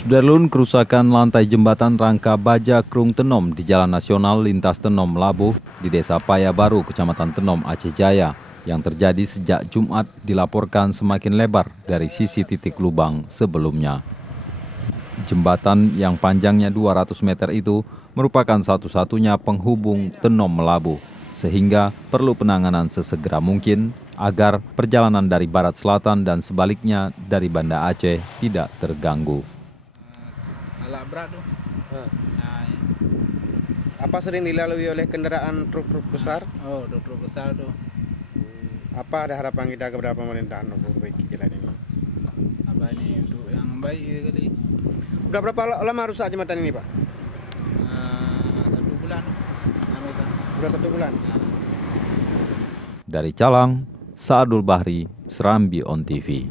Sudarlun, kerusakan lantai jembatan Rangka Baja Krung Tenom di Jalan Nasional Lintas Tenom Labuh di Desa Paya Baru, Kecamatan Tenom, Aceh Jaya, yang terjadi sejak Jumat dilaporkan semakin lebar dari sisi titik lubang sebelumnya. Jembatan yang panjangnya 200 meter itu merupakan satu-satunya penghubung Tenom Labuh, sehingga perlu penanganan sesegera mungkin agar perjalanan dari barat selatan dan sebaliknya dari Banda Aceh tidak terganggu. Alat berat tuh. Nah, Apa sering dilalui oleh kendaraan truk-truk besar? oh, truk besar tuh. Apa ada harapan kita kepada pemerintahan untuk perbaiki jalan ini? Apa ini untuk yang baik ya kali? Udah berapa lama rusak jembatan ini, Pak? 1 bulan tuh. Rusak. Udah 1 bulan. Nah. Dari Calang, Saadul Bahri, Serambi On TV.